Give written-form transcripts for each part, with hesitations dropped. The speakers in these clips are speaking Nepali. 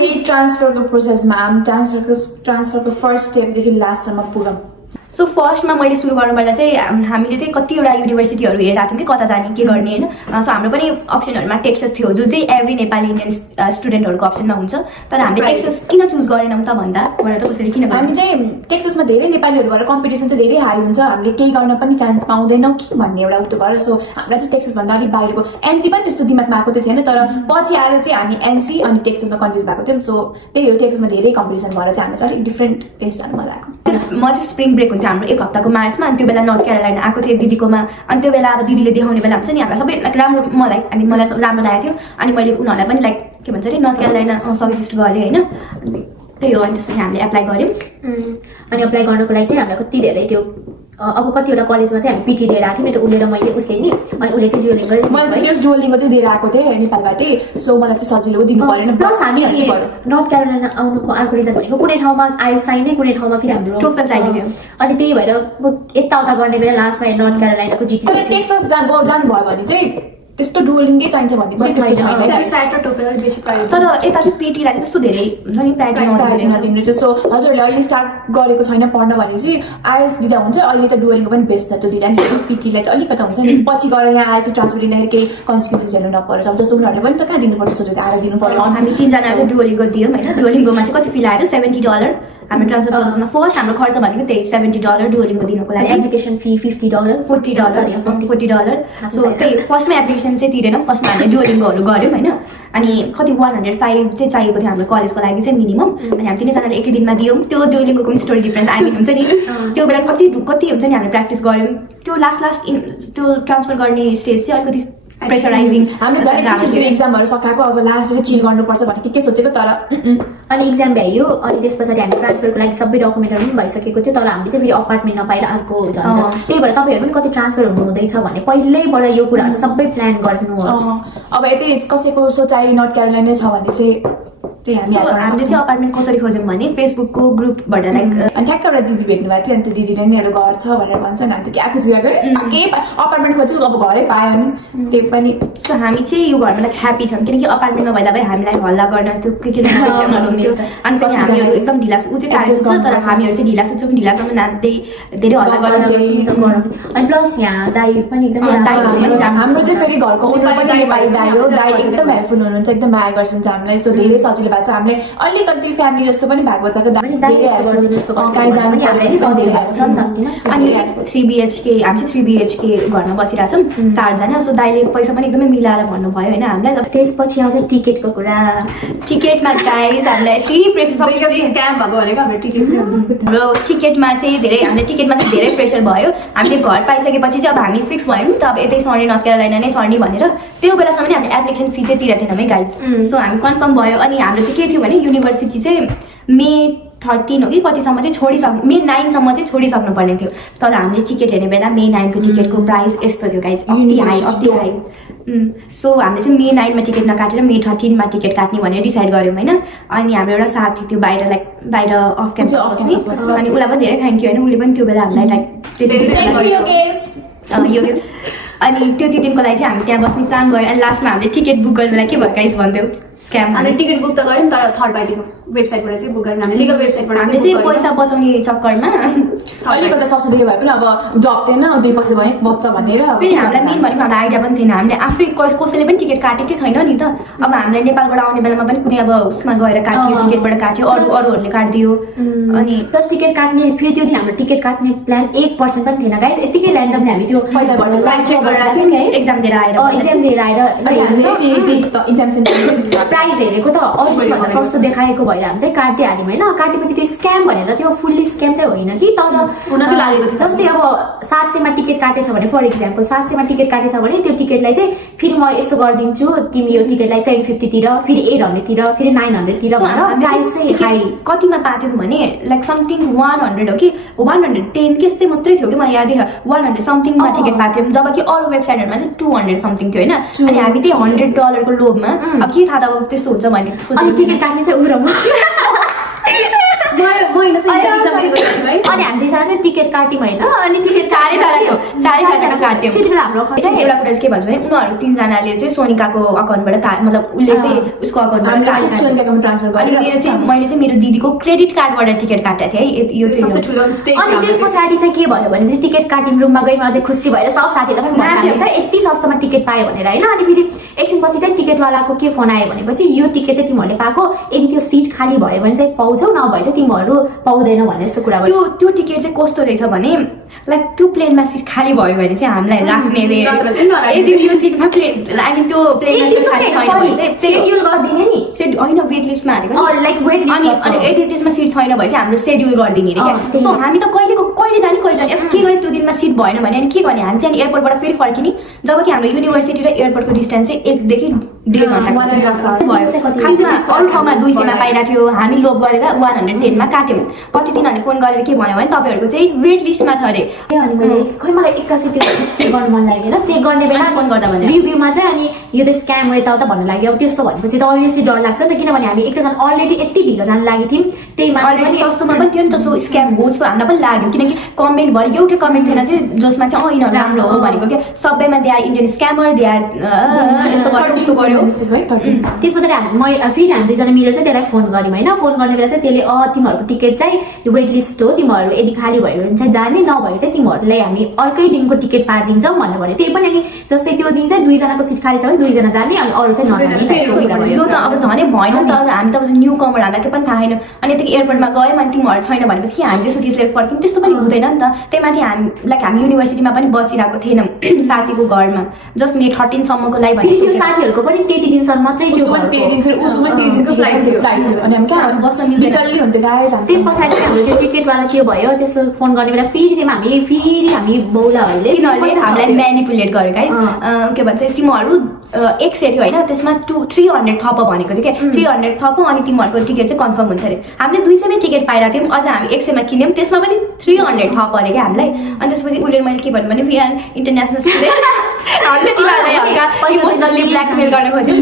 चाहिँ ट्रान्सफरको प्रोसेसमा ट्रान्सफरको फर्स्ट स्टेपदेखि लास्टसम्म पुरा सो फर्स्टमा मैले सुरु गर्नुपर्दा चाहिँ हामीले चाहिँ कतिवटा युनिभर्सिटीहरू हेरेको थियौँ कि कता जाने के गर्ने होइन सो हाम्रो पनि अप्सनहरूमा टेक्सस थियो जुन चाहिँ एभ्री नेपाली इन्डियन स्टुडेन्टहरूको अप्सनमा हुन्छ तर हामीले टेक्सस किन चुज गरेनौँ त भन्दा भनेर त कसरी किन हामी चाहिँ टेक्ससमा धेरै नेपालीहरू भएर कम्पिटिसन चाहिँ धेरै हाई हुन्छ हामीले केही गर्न पनि चान्स पाउँदैनौँ कि भन्ने एउटा उतो भएर सो हामीलाई चाहिँ टेक्ससभन्दा अलिक बाहिरको एनसी पनि त्यस्तो दिमागमा आएको त थिएन तर पछि आएर चाहिँ हामी एनसी अनि टेक्ससमा कन्फ्युज भएको थियौँ सो त्यही हो टेक्ससमा धेरै कम्पिटिसन भएर चाहिँ हामीलाई चाहिँ अलिक डिफ्रेन्ट पेस जानु मन लागेको म चाहिँ स्प्रिङ ब्रेक हुन्छ हाम्रो 1 हप्ताको मार्चमा अनि त्यो बेला नर्थ क्यारोलाइना आएको थियो दिदीकोमा अनि त्यो बेला अब दिदीले देखाउने बेला हुन्छ नि हामीलाई सबै लाइक राम्रो मलाई राम्रो लागेको थियो अनि मैले उनीहरूलाई पनि लाइक के भन्छ अरे नर्थ क्यारोलाइना सजेस्ट गरेँ होइन त्यही हो अनि त्यसपछि हामीले एप्लाई गऱ्यौँ अनि एप्लाई गर्नको लागि चाहिँ हामीलाई कति धेरै त्यो अब कतिवटा कलेजमा चाहिँ हामी पिटी दिएर आएको थियौँ नि त उसले र मैले उसले नि अनि उसले चाहिँ डुओलिङ्गो मैले चाहिँ त्यस डुओलिङ्गो चाहिँ दिएर आएको थिएँ नेपालबाटै सो मलाई चाहिँ सजिलो दिनु परेन प्लस हामी नर्थ क्यारोलाइना आउनुको अर्को रिजन भनेको कुनै ठाउँमा आइएल्स चाहिने कुनै ठाउँमा फेरि हाम्रो टोफल चाहिने थियो अनि त्यही भएर यताउता गर्ने बेला लास्टमा नर्थ क्यारोलाइनाको जिटी तर टेक्सस जानुभयो भने चाहिँ त्यस्तो डुओलिङ्गै चाहिन्छ भन्ने चाहिँ तर यता चाहिँ पिटीलाई चाहिँ त्यस्तो धेरै हुन्छ नि प्रायोरिटी नदिनु सो हजुरहरूले अहिले स्टार्ट गरेको छैन पढ्न भने चाहिँ आइएल्स दिँदा हुन्छ अहिले त डुओलिङ्गो पनि बेस्ट छ त्यो दिँदा नि पिटीलाई चाहिँ अलिकति हुन्छ नि पछि गएर यहाँ आएर चाहिँ ट्रान्सफर दिँदाखेरि केही कन्सिक्वेन्सेस हेर्नु नपरोस् अब जस्तो उनीहरूले पनि त कहाँ दिनुपर्छ सोचेको आएर दिनु पर्यो हामी 3 जना चाहिँ डुओलिङ्गो दियौँ होइन डुओलिङ्गोमा चाहिँ कति फिल आयो $70 हाम्रो ट्रान्सफर प्रोसेसमा फर्स्ट हाम्रो खर्च भनेको त्यही $70 डुओलिङ्गो दिनको लागि एप्लिकेसन फी $50 $40 सो त्यही फर्स्टमा एप्लिकेसन चाहिँ तिरेनौँ फर्स्टमा हामीले डुओलिङ्गोहरू गऱ्यौँ होइन अनि कति 105 चाहिँ चाहिएको थियो हाम्रो कलेजको लागि चाहिँ मिनिमम अनि हामी 3जनाले एकै दिनमा दियौँ त्यो डुओलिङ्गोको पनि स्टोरी डिफ्रेन्स आइमिन हुन्छ नि त्यो बेला कति हुन्छ नि हामीले प्र्याक्टिस गऱ्यौँ त्यो लास्ट त्यो ट्रान्सफर गर्ने स्टेज चाहिँ अलिकति प्रेसराइजिङ हामीले जहिले एक्जामहरू सकाएको अब लास्ट चाहिँ चिल गर्नुपर्छ भने के सोचेको तर अनि एक्जाम भ्यायो अनि त्यस पछाडि हामी ट्रान्सफरको लागि सबै डकुमेन्टहरू पनि भइसकेको थियो तर हामीले चाहिँ फेरि अपार्टमेन्ट नपाएर अर्को जान्छ त्यही भएर तपाईँहरू पनि कति ट्रान्सफर हुनुहुँदैछ भने पहिल्यैबाट यो कुराहरू सबै प्लान गर्नुहोस् अब यतै कसैको सोचाइ नर्थ क्यारोलाइना छ भने चाहिँ हामीले चाहिँ अपार्टमेन्ट कसरी खोज्यौँ भने फेसबुकको ग्रुपबाट लाइक अनि ठ्याक्क एउटा दिदी भेट्नु भएको थियो अनि त्यो दिदीले नि एउटा घर छ भनेर भन्छ नि हामी क्या खुसी भएको के अपार्टमेन्ट खोजेको अब घरै पायो नि त्यो पनि सो हामी चाहिँ यो घरमा लाइक ह्याप्पी छौँ किनकि अपार्टमेन्टमा भइदा भए हामीलाई हल्ला गर्न त्यो के हुन्थ्यो अनि फेरि हामीहरू एकदम ढिला ऊ चाहिँ चार्ज हुन्छ तर हामीहरू चाहिँ ढिलासम्म नाच्दै धेरै हल्ला गर्छ अनि प्लस यहाँ दाइ पनि एकदम हाम्रो चाहिँ फेरि घरको नेपाली दाइ हो दाइ एकदम हेल्पफुल हुनुहुन्छ एकदम माया गर्नुहुन्छ हामीलाई सो धेरै सजिलो भएको छ हामीले अलिकति फ्यामिली जस्तो पनि भएको छ अनि 3 BHK हामी चाहिँ 3 BHK घरमा बसिरहेछौँ 4जना सो दाइले पैसा पनि एकदमै मिलाएर भन्नुभयो होइन हामीलाई त्यसपछि आउँछ टिकटको कुरा टिकटमा गाइज हामीलाई यति प्रेसर हाम्रो टिकटमा चाहिँ धेरै प्रेसर भयो हामीले घर पाइसकेपछि चाहिँ अब हामी फिक्स भयौँ नि त अब यतै सर्ने नर्थ क्यारोलाइना नै सर्ने भनेर त्यो बेलासम्म नि हामीले एप्लिकेसन फी चाहिँ तिरेको थिएनौँ है गाइज सो हामी कन्फर्म भयो अनि हाम्रो चाहिँ के थियो भने युनिभर्सिटी चाहिँ May 13 हो कि कतिसम्म चाहिँ May 9 सम्म चाहिँ छोडिसक्नु पर्ने थियो तर हामीले टिकट हेर्ने बेला May 9 को टिकटको प्राइस यस्तो थियो गाइज अति हाई सो हामीले चाहिँ May 9 मा टिकट नकाटेर May 13 मा टिकट काट्ने भनेर डिसाइड गर्यौँ होइन अनि हाम्रो एउटा साथी थियो बाहिर अफ क्याम्पस बस्ने अनि उसलाई पनि धेरै थ्याङ्क यू होइन उसले पनि त्यो बेला हामीलाई लाइक अनि त्यो दिनको लागि चाहिँ हामी त्यहाँ बस्ने प्लान भयो अनि लास्टमा हामीले टिकट बुक गर्ने बेला के भयो गाइस भन्थ्यौ स्क्याम हामीले टिकट बुक त गर्यौँ तर थर्ड पार्टीको वेबसाइटबाट चाहिँ बुक गर्यौँ हामीले लिगल वेबसाइटबाट हामीले चाहिँ पैसा बचाउने चक्करमा अलिकति सस्तो देख्यो भए पनि अब जब थिएन दुई पक्ष भने बच्छ भनेर फेरि हामीलाई मेन भनेको हामीलाई आइडिया पनि थिएन हामीले आफै कसैले पनि टिकट काटेकै छैन नि त अब हामीलाई नेपालबाट आउने बेलामा पनि कुनै अब उसमा गएर काट्यो टिकटबाट काट्यो अरूहरूले काटिदियो अनि प्लस टिकट काट्ने फेरि त्यो दिन हाम्रो टिकट काट्ने प्लान 1% पनि थिएन गाइस यतिकै ल्यान्डमले हामी त्यो पैसा एक्जाम दिएर आएर प्राइस हेरेको त अरूभन्दा सस्तो देखाएको भएर हामी चाहिँ काट्दै हाल्यौँ होइन काटेपछि त्यो स्क्याम भनेर त्यो फुल्ली स्क्याम चाहिँ होइन कि तर हुन चाहिँ लागेको थियो जस्तै अब 700 मा टिकट काटेछ भने फर इक्जाम्पल 700 मा टिकट काटेछ भने त्यो टिकटलाई चाहिँ फेरि म यस्तो गरिदिन्छु तिमी यो टिकटलाई 750 तिर फेरि 800 तिर फेरि 900 तिर भनेर प्राइस चाहिँ हाई कतिमा पाथ्यौँ भने लाइक समथिङ 100 हो कि 110 त्यस्तै मात्रै थियो कि मलाई यादै 100 समथिङमा टिकट पाथ्यौँ जबकि अरू वेबसाइटहरूमा चाहिँ 200 समथिङ थियो होइन अनि हामी त्यही $100 को लोभमा अब के थाहा त अब त्यस्तो हुन्छ भने अनि टिकट काट्ने चाहिँ उब्रम अनि हामी दुईजना चाहिँ टिकट काट्यौँ होइन अनि टिकट चारैजनाको काट्यौँ। त्यति बेला हाम्रो एउटा कुरा चाहिँ के भन्छ भने उनीहरू 3 जनाले चाहिँ सोनिकाको अकाउन्टबाट मतलब उसले चाहिँ उसको अकाउन्टबाट ट्रान्सफर अनि मेरो चाहिँ मैले चाहिँ मेरो दिदीको क्रेडिट कार्डबाट टिकट काटेको थिएँ है। यो चाहिँ अनि त्यस पछाडि चाहिँ के भयो भने टिकट काट्यौँ रुममा गयौँ अझै खुसी भएर सब साथीहरूलाई पनि नाच्यो त यति सस्तोमा टिकट पायो भनेर होइन। अनि फेरि एकछिन पछि चाहिँ टिकटवालाको के फोन आयो भनेपछि यो टिकट चाहिँ तिमीहरूले पाएको यदि त्यो सिट खाली भयो भने चाहिँ पाउँछौ नभए चाहिँ तिमीहरू पाउँदैनौ भन्ने जस्तो कुरा भयो। त्यो टिकट चाहिँ कस्तो रहेछ भने लाइक त्यो प्लेनमा सिट खाली भयो भने चाहिँ हामीलाई राख्ने रे यदि त्यो सिटमा त्यो प्लेनमा सिट खाली छैन भने चाहिँ सेड्युल गरिदिने नि होइन वेट लिस्टमा हालेको लाइक वेट लिस्ट अनि यदि त्यसमा सिट छैन भने चाहिँ हाम्रो सेड्युल गरिदिने रे क्या। सो हामी त कहिले जाने के गर्ने त्यो दिनमा सिट भएन भने अनि के गर्ने हामी चाहिँ एयरपोर्टबाट फेरि फर्किने जबकि हाम्रो युनिभर्सिटी र एयरपोर्टको डिस्टेन्स चाहिँ 1 देखि 1.5 घन्टा भयो। अरू ठाउँमा 200 मा पाइरहेको थियो हामी लोभ गरेर 110 मा काट्यौँ। पछि तिनीहरूले फोन गरेर के भन्यो भने तपाईँहरूको चाहिँ वेट लिस्टमा छ अरे। अनि मैले खै मलाई एक्कासी त्यो चेक गर्नु मन लागेन चेक गर्ने बेला फोन गर्दा भने रिभ्यूमा चाहिँ अनि यो त स्क्याम हो यताउता भन्नु लाग्यो। अब त्यस्तो भनेपछि त अभियसली डर लाग्छ नि त किनभने हामी एक त झन् अलरेडी यति ढिलो जानु लागि थियौँ त्यही अलरेडी सस्तोमा पनि थियो नि त। सो स्क्याम हो जस्तो हामीलाई पनि लाग्यो किनकि कमेन्ट भरि एउटै कमेन्ट थिएन चाहिँ जसमा चाहिँ यिनीहरू राम्रो हो भनेको क्या। सबैमा they are Indian scammer they are यस्तो गर्यो उस्तो गर्यो। त्यस पछाडि फेरि हामी दुईजना मिलेर चाहिँ त्यसलाई फोन गऱ्यौँ होइन। फोन गर्ने बेला चाहिँ त्यसले तिमीहरूको टिकट चाहिँ वेट लिस्ट हो तिमीहरू यदि खाली भयो भने चाहिँ जाने नभए चाहिँ तिमीहरूलाई हामी अर्कै दिनको टिकट पारिदिन्छौँ भन्नु भन्यो। त्यही पनि अनि जस्तै त्यो दिन चाहिँ 2 जनाको सिट खाली छ भने 2 जना जाने अनि अरू चाहिँ नजाने। यो त अब झनै भएन नि त हामी त न्यू कमर हामीलाई त्यो पनि थाहा छैन। अनि यतिकै एयरपोर्टमा गयौँ अनि तिमीहरू छैन भनेपछि कि हामी चाहिँ सुटिस लिएर फर्क्यौँ त्यस्तो पनि हुँदैन नि त। त्यही माथि हामी युनिभर्सिटीमा पनि बसिरहेको थिएनौँ साथीको घरमा जस्ट मे 13 सम्मको लागि भने त्यो साथीहरूको पनि त्यति दिनसम्म मात्रै त्यस पछाडि हाम्रो त्यो टिकटवाला के भयो त्यसको फोन गर्ने बेला फेरि हामी बौलाहरूले तिनीहरूले हामीलाई म्यानिपुलेट गर्यो गाइस। के भन्छ तिमीहरू 100 थियो होइन त्यसमा 300 थप भनेको थियो क्या 300 थप अनि तिमीहरूको टिकट चाहिँ कन्फर्म हुन्छ अरे। हामीले 200 मै टिकट पाइरहेको थियौँ अझ हामी 100 मा किन्यौँ त्यसमा पनि 300 थप अरे क्या हामीलाई। अनि त्यसपछि उसले मैले के भन्नु भने वी आर इन्टरनेसनल स्टुडेन्ट हामीले तिनीहरूलाई हल्का इमोसनली ब्ल्याकमेल गर्न खोज्यौँ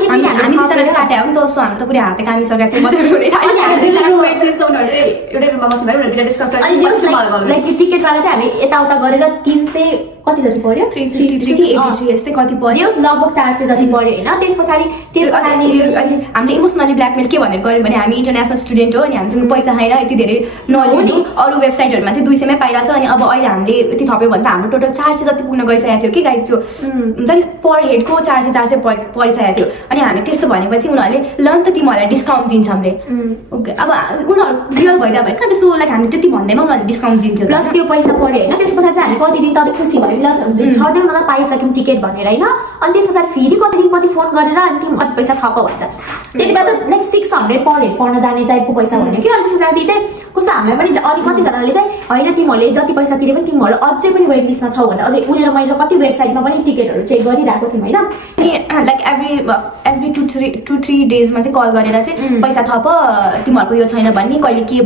हामी दुईजनाले काट्यो नि त सो हामी त पुरै हात कामी सकेको लाइक टिकटवाला चाहिँ हामी यताउता गरेर 300 कति जति पर्यो 383 यस्तै कति पर्यो लगभग 400 जति पर्यो होइन। त्यस पछाडि हामीले इमोसनली ब्ल्याकमेल के भनेर गर्यौँ भने हामी इन्टरनेसनल स्टुडेन्ट हो अनि हामीसँग पैसा छैन यति धेरै नलिने अरू वेबसाइटहरूमा चाहिँ 200 मै पाइरहेको छ अनि अब अहिले हामीले यति थप्यो भने त हाम्रो टोटल 400 जति पुग्न गइसकेको थियो कि गाइस। त्यो हुन्छ नि पर हेडको 400 परिसकेको थियो अनि हामी त्यस्तो भनेपछि उनीहरूले ल नि त तिमीहरूलाई डिस्काउन्ट दिन्छौँ रे। अब उनीहरू रियल भइदियो भयो कहाँ त्यस्तो लाइक हामीले त्यति भन्दैमा उनीहरूले डिस्काउन्ट दिन्थ्यो प्लस त्यो पैसा पर्यो होइन। त्यस पछाडि चाहिँ हामी कति दिन त खुसी भयो ल छर्दै मलाई पाइसक्यौँ टिकट भनेर होइन। अनि त्यस पछाडि फेरि कति दिनपछि फोन गरेर अनि तिमी कति पैसा थप भन्छ त्यति बेला त लाइक 600 पर हेड पढ्न जाने टाइपको पैसा भन्यो कि। अनि त्यसपछि चाहिँ कस्तो हामीलाई पनि अनि कतिजनाले चाहिँ होइन तिमीहरूले जति पैसा तिरे पनि तिमीहरू अझै पनि वेट लिस्टमा छौ भनेर अझै उनीहरू मैले कति वेबसाइटमा पनि टिकटहरू चेक गरिरहेको थियौँ होइन। अनि लाइक एभ्री 2-3 डेजमा चाहिँ कल गरेर चाहिँ पैसा थप तिमीहरूको यो छैन भन्ने कहिले के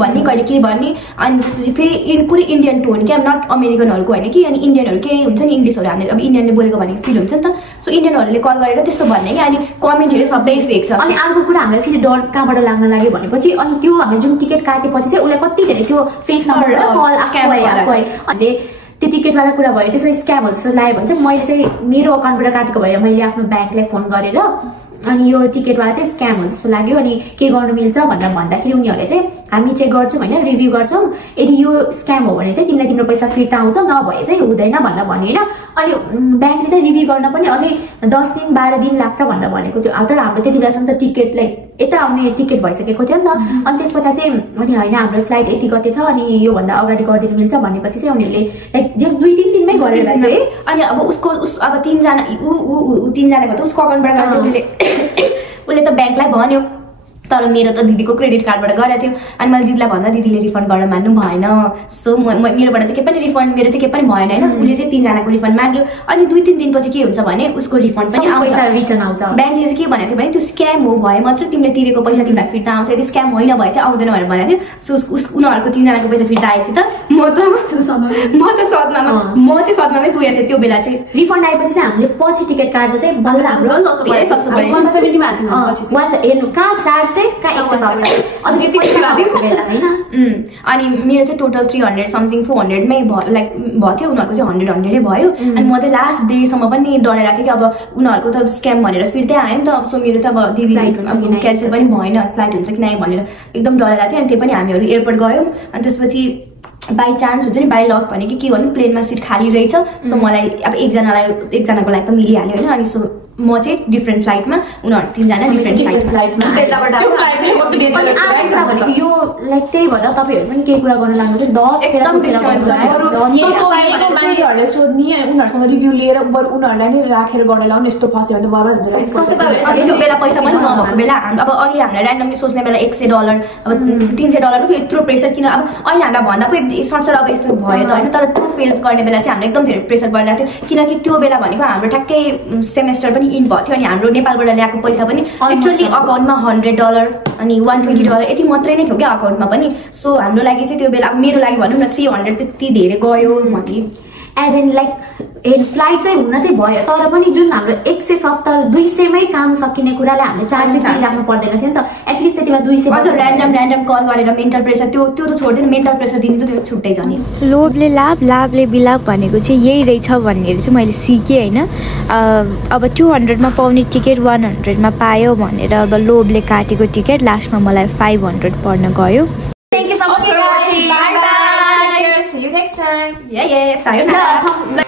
भन्ने अनि त्यसपछि फेरि पुरै इन्डियन टोन क्या नट अमेरिकनहरूको होइन कि अनि इन्डियनहरू के हुन्छ नि इङ्ग्लिसहरू हामीले अब इन्डियनले बोलेको भन्ने फिल हुन्छ नि त। सो इन्डियनहरूले कल गरेर त्यस्तो भन्ने कि अनि कमेन्टहरू सबै फेक छ। अनि अर्को कुरा हामीलाई फेरि डर कहाँबाट लाग्न लाग्यो भनेपछि अनि त्यो हामीले जुन टिकट काटेपछि चाहिँ उसलाई कति धेरै त्यो फेक नम्बर अनि त्यो टिकटवाला कुरा भयो त्यसमा स्क्याम जस्तो लाग्यो भने चाहिँ मैले चाहिँ मेरो अकाउन्टबाट काटेको भएर मैले आफ्नो ब्याङ्कलाई फोन गरेर अनि यो टिकटवाला चाहिँ स्क्याम हो जस्तो लाग्यो अनि के गर्नु मिल्छ भनेर भन्दाखेरि उनीहरूले चाहिँ हामी चेक गर्छौँ होइन रिभ्यू गर्छौँ यदि यो स्क्याम हो भने चाहिँ तिमीलाई तिम्रो पैसा फिर्ता आउँछ नभए चाहिँ हुँदैन भनेर भन्यो होइन। अनि ब्याङ्कले चाहिँ रिभ्यू गर्न पनि अझै 10 दिन 12 दिन लाग्छ भनेर भनेको थियो। तर हाम्रो त्यति बेलासम्म त टिकट लाइक यता आउने टिकट भइसकेको थियो नि त। अनि त्यस पछाडि चाहिँ अनि होइन हाम्रो फ्लाइट यति गते छ अनि योभन्दा अगाडि गरिदिनु मिल्छ भनेपछि चाहिँ उनीहरूले लाइक जे 2-3 दिनमै गरेर है। अनि अब उसको अब 3 जना 3 जनाको त उसको अकाउन्टबाट उसले त ब्याङ्कलाई भन्यो तर मेरो त दिदीको क्रेडिट कार्डबाट गएको थियो अनि मैले दिदीलाई भन्दा दिदीले रिफन्ड गर्न मान्नु भएन सो मेरोबाट चाहिँ के पनि रिफन्ड मेरो चाहिँ के पनि भएन हैन उसले चाहिँ 3 जनाको रिफन्ड माग्यो अनि 2-3 दिनपछि के हुन्छ भने उसको रिफन्ड पनि आउँछ रिटर्न आउँछ ब्याङ्कले चाहिँ के भनेको थियो भने त्यो स्क्याम हो भए मात्र तिमीले तिरेको पैसा तिमीलाई फिर्ता आउँछ यदि स्क्याम होइन भए चाहिँ आउँदैन भनेर भनेको थियो सो उनीहरूको 3 जनाको पैसा फिर्ता आएपछि त म चाहिँ सदमामै पुगेको थिएँ त्यो बेला चाहिँ रिफन्ड आएपछि चाहिँ हामीले पछि टिकट काट्दा चाहिँ बल्ल हाम्रो हेर्नु कहाँ 400 कहाँ 170 अनि मेरो चाहिँ टोटल 300 समथिङ 400 मै लाइक भयो थियो उनीहरूको चाहिँ 100 भयो अनि म चाहिँ लास्ट डेसम्म पनि डराइरहेको थिएँ कि अब उनीहरूको त स्क्याम भनेर फिर्तै आयो नि त सो मेरो त अब दिदीलाई क्यान्सल पनि भएन फ्लाइट हुन्छ कि नै भनेर एकदम डराइरहेको थियो अनि त्यो पनि हामीहरू एयरपोर्ट गयौँ अनि त्यसपछि बाई चान्स हुन्छ नि बाई लक भने कि के गर्नु प्लेनमा सिट खाली रहेछ सो मलाई अब एकजनाको लागि त मिलिहाल्यो होइन अनि सो म चाहिँ डिफ्रेन्ट फ्लाइटमा उनीहरू 3 जना डिफ्रेन्ट फ्लाइटमा यो लाइक त्यही भएर तपाईँहरू पनि केही कुरा गर्न लाग्नु चाहिँ मान्छेहरूले सोध्ने उनीहरूसँग रिभ्यू लिएर उनीहरूलाई नै राखेर गर्न लाउनु यस्तो फस्यो भने बर्बाद त्यो बेला पैसा पनि नभएको बेला अब अहिले हामीलाई ऱ्यान्डमली सोच्ने बेला $100 अब $300 थियो यत्रो प्रेसर किन अब अहिले हामीलाई भन्दा पो सर्ट अब यस्तो भयो त होइन तर त्यो फेस गर्ने बेला चाहिँ हामीलाई एकदम धेरै प्रेसर परिरहेको थियो किनकि त्यो बेला भनेको हाम्रो ठ्याक्कै सेमेस्टर पनि इन भएको थियो अनि हाम्रो नेपालबाट ल्याएको पैसा पनि लिटरली अकाउन्टमा $100 अनि $120 यति मात्रै नै थियो क्या अकाउन्टमा पनि सो हाम्रो लागि चाहिँ त्यो बेला मेरो लागि भनौँ न 300 त्यति धेरै गयो भने एन्ड देन लाइक फ्लाइट चाहिँ हुन चाहिँ भयो तर पनि जुन हाम्रो 170-200 मै काम सकिने कुराले हामीले 400 राख्नु पर्दैन थियो नि त एटलिस्ट त्यति बेला 200 अझ ऱ्यान्डम कल गरेर मेन्टल प्रेसर त्यो त छोड्दैन मेन्टल प्रेसर दिने त त्यो छुट्टै छ नि लोभले लाभ लाभले बिलाप भनेको चाहिँ यही रहेछ भनेर चाहिँ मैले सिकेँ होइन अब 200 मा पाउने टिकट 100 मा पायो भनेर अब लोभले काटेको टिकट लास्टमा मलाई 500 पर्न गयो Thank you so much for watching. Bye bye. See you next time. Yeah, sayonara.